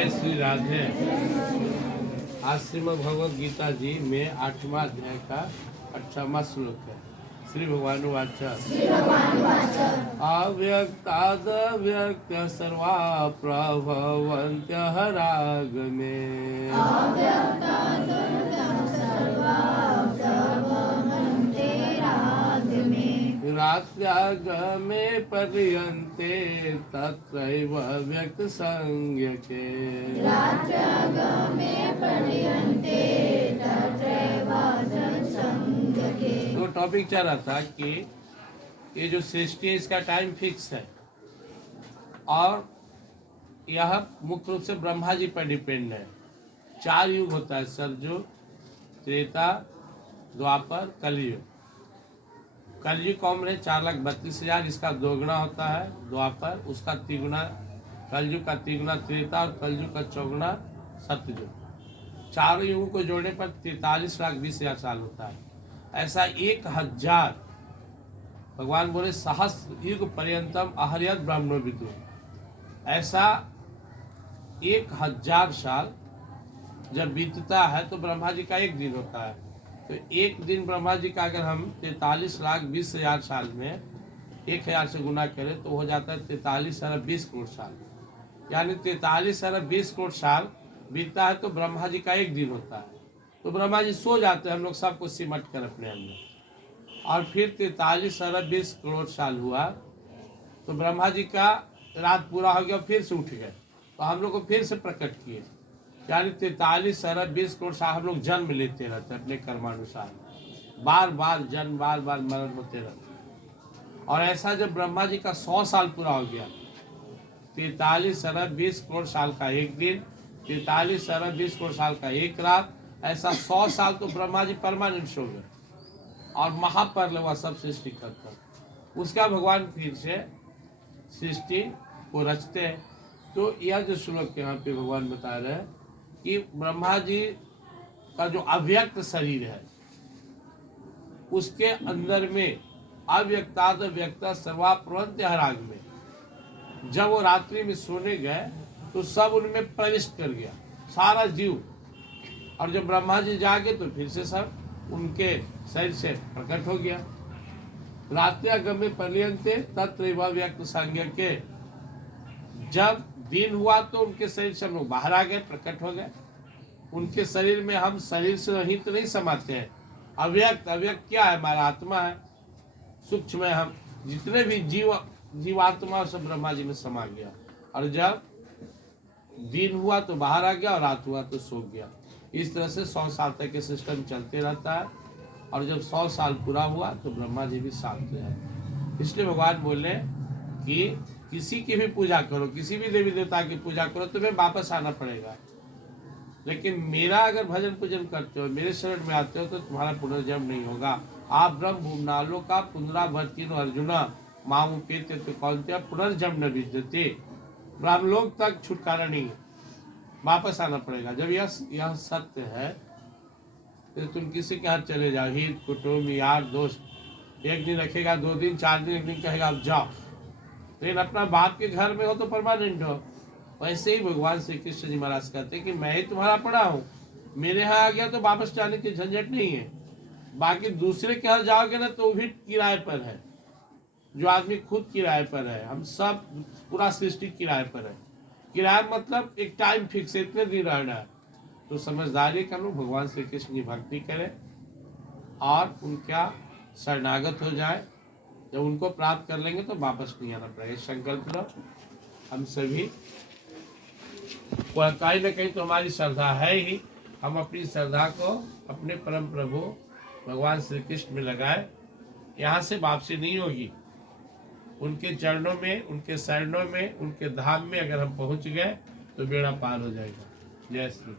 जय श्री राधे। आज श्रीमद् भगवद गीता जी में 8वां अध्याय का 18वां श्लोक है। श्री भगवान वाच अव्यक्तादव्यक्त सर्वा प्रभवन्त्यः रागमे रात्र्यागमे पर्यन्ते तत्रैव व्यक्त संज्ञके। तो टॉपिक चल रहा था कि ये जो सृष्टि है इसका टाइम फिक्स है और यह मुख्य रूप से ब्रह्मा जी पर डिपेंड है। 4 युग होता है, सरयुग, त्रेता, द्वापर, कलयुग। कलयुग कौन है 4,32,000, इसका 2 गुना होता है द्वापर, उसका 3 गुना, कलयुग का 3 गुना त्रेता और कलयुग का 4 गुना सतयुग। 4 युगों को जोड़ने पर 43,20,000 साल होता है। ऐसा 1,000 भगवान बोले सहस्र युग पर्यंतम अहर्यत ब्रह्मणो विदु। ऐसा 1,000 साल जब बीतता है तो ब्रह्मा जी का 1 दिन होता है। तो 1 दिन ब्रह्मा जी का अगर हम 43,20,000 साल में 1,000 से गुना करें तो हो जाता है 43,20 करोड़ साल। यानी 43,20 करोड़ साल बीतता है तो ब्रह्मा जी का 1 दिन होता है। तो ब्रह्मा जी सो जाते हैं, हम लोग सबको सिमट कर अपने अंदर। और फिर 43,20 करोड़ साल हुआ तो ब्रह्मा जी का रात पूरा हो गया, फिर से उठ गए तो हम लोग को फिर से प्रकट किए। यानी 43,20 करोड़ साल हम लोग जन्म लेते रहते अपने कर्मानुसार, बार बार जन्म, बार बार मरण होते रहते। और ऐसा जब ब्रह्मा जी का 100 साल पूरा हो गया, 43,20 करोड़ साल का 1 दिन, 43,20 करोड़ साल का 1 रात, ऐसा 100 साल तो ब्रह्मा जी परमानेंट सो गए और महापर्ल हुआ सब सृष्टि खत्म। उसका भगवान फिर से सृष्टि को रचते हैं। तो यह जो श्लोक यहाँ पे भगवान बता रहे हैं कि ब्रह्मा जी का जो अव्यक्त शरीर है उसके अंदर में अव्यक्ताद व्यक्त सर्वा प्रवंत्य राग में जब वो रात्रि में सोने गए तो सब उनमें प्रविष्ट कर गया, सारा जीव। और जब ब्रह्मा जी जागे तो फिर से सब उनके शरीर से प्रकट हो गया। रात्र्यागमे पर्यन्ते तत्रैव व्यक्त संज्ञके। जब दिन हुआ तो उनके शरीर से हम लोग बाहर आ गए, प्रकट हो गए। उनके शरीर में हम शरीर से रहित नहीं समाते हैं। अव्यक्त, अव्यक्त क्या है? हमारा आत्मा है, सूक्ष्म है। हम जितने भी जीवात्मा सब ब्रह्मा जी में समा गया। और जब दिन हुआ तो बाहर आ गया और रात हुआ तो सो गया। इस तरह से 100 साल तक के सिस्टम चलते रहता है। और जब 100 साल पूरा हुआ तो ब्रह्मा जी भी साथ है। इसलिए भगवान बोले कि किसी की भी पूजा करो, किसी भी देवी देवता की पूजा करो, तुम्हें वापस आना पड़ेगा। लेकिन मेरा अगर भजन पूजन करते हो, मेरे शरण में आते हो तो तुम्हारा पुनर्जन्म नहीं होगा। आप ब्रह्म भूमनालो का पुनरावर्तिनो अर्जुना मामुपेत्य तो कौन्त्य पुनर्जन्म न विद्यते। ब्रह्मलोक तक छुटकारा नहीं है, वापस आना पड़ेगा। जब यह सत्य है तो तुम किसी के हाथ चले जाओ, हित कुटुंब यार दोस्त, 1 दिन रखेगा, 2 दिन 4 दिन, 1 दिन कहेगा अब जाओ। लेकिन अपना बाप के घर में हो तो परमानेंट हो। वैसे ही भगवान श्री कृष्ण जी महाराज कहते हैं कि मैं ही तुम्हारा पड़ा हूँ, मेरे यहाँ आ गया तो वापस जाने की झंझट नहीं है। बाकी दूसरे के यहाँ जाओगे ना तो वो भी किराए पर है। जो आदमी खुद किराए पर है, हम सब पूरा सृष्टि किराए पर है। किराया मतलब एक टाइम फिक्स है, इतने दिन रहना है। तो समझदारी कर लो, भगवान श्री कृष्ण की भक्ति करें और उनका शरणागत हो जाए। जब उनको प्राप्त कर लेंगे तो वापस नहीं आना पड़ेगा। संकल्प लो हम सभी, कहीं ना कहीं तो हमारी श्रद्धा है ही। हम अपनी श्रद्धा को अपने परम प्रभु भगवान श्री कृष्ण में लगाए। यहाँ से वापसी नहीं होगी। उनके चरणों में, उनके शरणों में, उनके धाम में अगर हम पहुँच गए तो बेड़ा पार हो जाएगा। जय श्री।